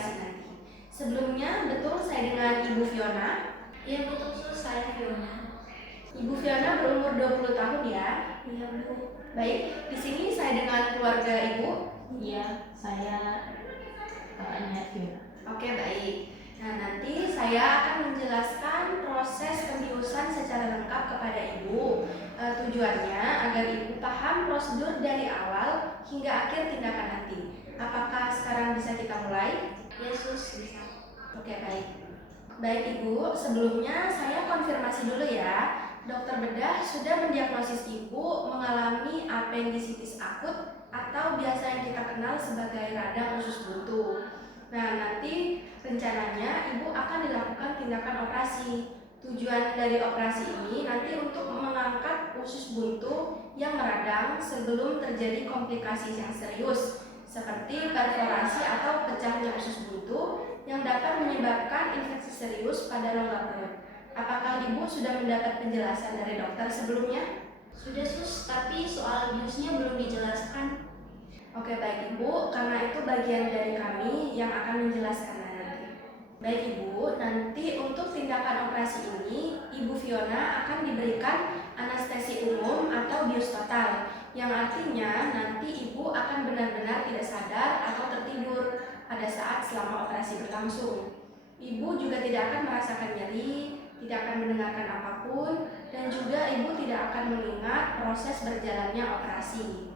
komplikasi nanti. Sebelumnya, betul saya dengan Ibu Fiona? Iya betul sus, saya Fiona. Ibu Fiona berumur 20 tahun ya? Iya Bu. Baik, di sini saya dengan keluarga Ibu. Iya, saya kakaknya Fiona. Oke, baik. Nah, nanti saya akan menjelaskan proses pembiusan secara lengkap kepada Ibu. Tujuannya agar Ibu paham prosedur dari awal hingga akhir tindakan nanti. Apakah sekarang bisa kita mulai? Iya sus, bisa. Oke, baik. Baik Ibu, sebelumnya saya konfirmasi dulu ya. Dokter bedah sudah mendiagnosis Ibu mengalami apendisitis akut atau biasa yang kita kenal sebagai radang usus buntu. Nah, nanti rencananya Ibu akan dilakukan tindakan operasi. Tujuan dari operasi ini nanti untuk mengangkat usus buntu yang meradang sebelum terjadi komplikasi yang serius, seperti perforasi atau pecahnya usus buntu yang dapat menyebabkan infeksi serius pada rongga perut. Apakah Ibu sudah mendapat penjelasan dari dokter sebelumnya? Sudah sus, tapi soal biusnya belum dijelaskan. Oke, baik Ibu, karena itu bagian dari kami yang akan menjelaskannya nanti. Baik Ibu, nanti untuk tindakan operasi ini, Ibu Fiona akan diberikan anestesi umum atau bius total, yang artinya nanti Ibu akan benar-benar tidak sadar atau tertidur pada saat selama operasi berlangsung. Ibu juga tidak akan merasakan nyeri, tidak akan mendengarkan apapun, dan juga Ibu tidak akan mengingat proses berjalannya operasi.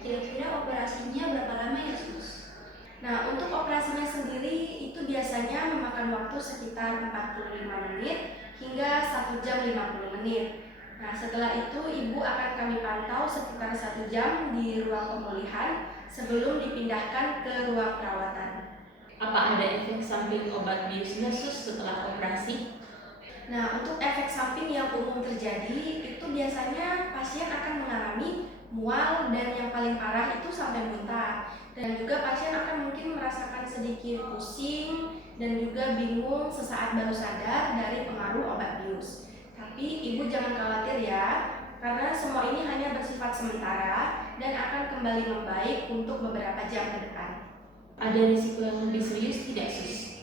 Kira-kira operasinya berapa lama ya sus? Nah, untuk operasinya sendiri itu biasanya memakan waktu sekitar 45 menit hingga 1 jam 50 menit. Nah, setelah itu Ibu akan kami pantau sekitar 1 jam di ruang pemulihan sebelum dipindahkan ke ruang perawatan. Apa ada efek samping obat biusnya sus setelah operasi? Nah, untuk efek samping yang umum terjadi itu biasanya pasien akan mengalami mual dan yang paling parah itu sampai muntah. Dan juga pasien akan mungkin merasakan sedikit pusing dan juga bingung sesaat baru sadar dari pengaruh obat bius. Tapi Ibu jangan khawatir ya, karena semua ini hanya bersifat sementara dan akan kembali membaik untuk beberapa jam ke depan. Ada risiko yang lebih serius tidak sus?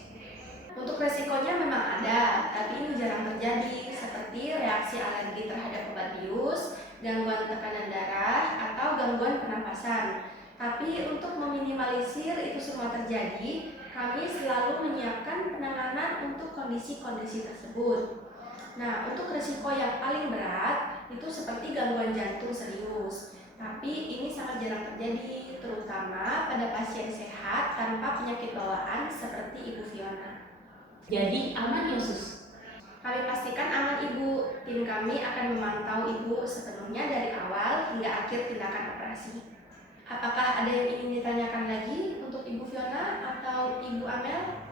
Untuk resikonya memang ada, tapi ini jarang terjadi, seperti reaksi alergi terhadap obat bius, gangguan tekanan darah, atau gangguan pernapasan. Tapi untuk meminimalisir itu semua terjadi, kami selalu menyiapkan penanganan untuk kondisi-kondisi tersebut. Nah, untuk risiko yang paling berat itu seperti gangguan jantung serius. Tapi ini sangat jarang terjadi, terutama pada pasien sehat tanpa penyakit bawaan seperti Ibu Fiona. Jadi aman ya sus? Kami pastikan aman Ibu. Tim kami akan memantau Ibu sepenuhnya dari awal hingga akhir tindakan operasi. Apakah ada yang ingin ditanyakan lagi untuk Ibu Fiona atau Ibu Amel?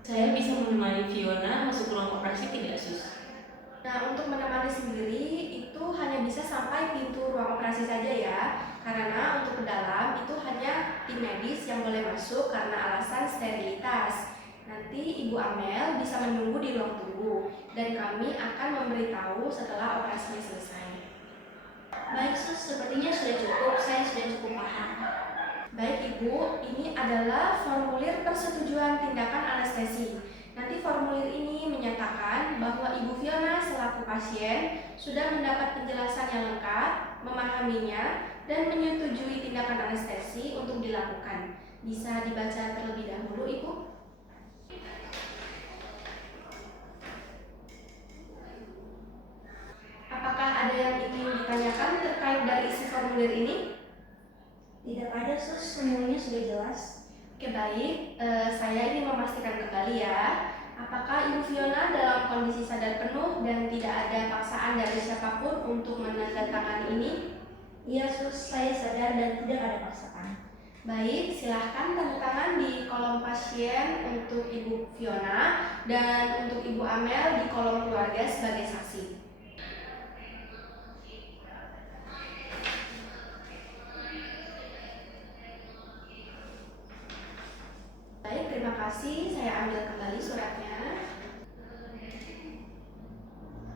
Saya bisa menemani Fiona masuk ruang operasi tidak sus? Nah, untuk menemani sendiri itu hanya bisa sampai pintu ruang operasi saja ya. Karena untuk ke dalam itu hanya tim medis yang boleh masuk karena alasan sterilitas. Nanti Ibu Amel bisa menunggu di ruang tunggu dan kami akan memberitahu setelah operasinya selesai. Baik sus, sepertinya sudah cukup, saya sudah cukup paham. Baik Ibu, ini adalah formulir persetujuan tindakan anestesi. Nanti formulir ini menyatakan bahwa Ibu Fiona selaku pasien sudah mendapat penjelasan yang lengkap, memahaminya, dan menyetujui tindakan anestesi untuk dilakukan. Bisa dibaca terlebih dahulu Ibu. Apakah ada yang ingin ditanyakan terkait dari isi formulir ini? Tidak ada sus, semuanya sudah jelas. Oke, baik, saya ingin memastikan kembali ya, apakah Ibu Fiona dalam kondisi sadar penuh dan tidak ada paksaan dari siapapun untuk menandatangani ini? Iya sus, saya sadar dan tidak ada paksaan. Baik, silahkan tanda tangan di kolom pasien untuk Ibu Fiona dan untuk Ibu Amel di kolom keluarga sebagai saksi. Baik, terima kasih. Saya ambil kembali suratnya.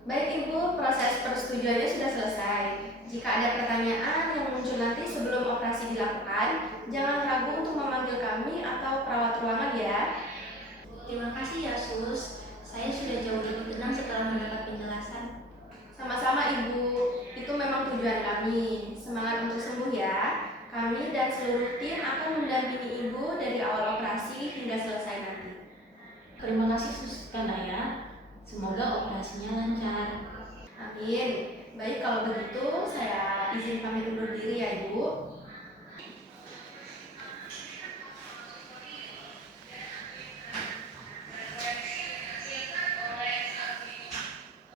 Baik Ibu, proses persetujuannya sudah selesai. Jika ada pertanyaan yang muncul nanti sebelum operasi dilakukan, jangan ragu untuk memanggil kami atau perawat ruangan ya. Terima kasih ya sus, saya sudah jauh lebih tenang setelah mendapat penjelasan. Sama-sama Ibu, itu memang tujuan kami. Semangat untuk sembuh ya. Kami dan seluruh tim akan mendampingi Ibu dari awal operasi hingga selesai nanti. Terima kasih Sus Kanaya. Semoga operasinya lancar. Amin. Baik, kalau begitu saya izin pamit undur diri ya Ibu.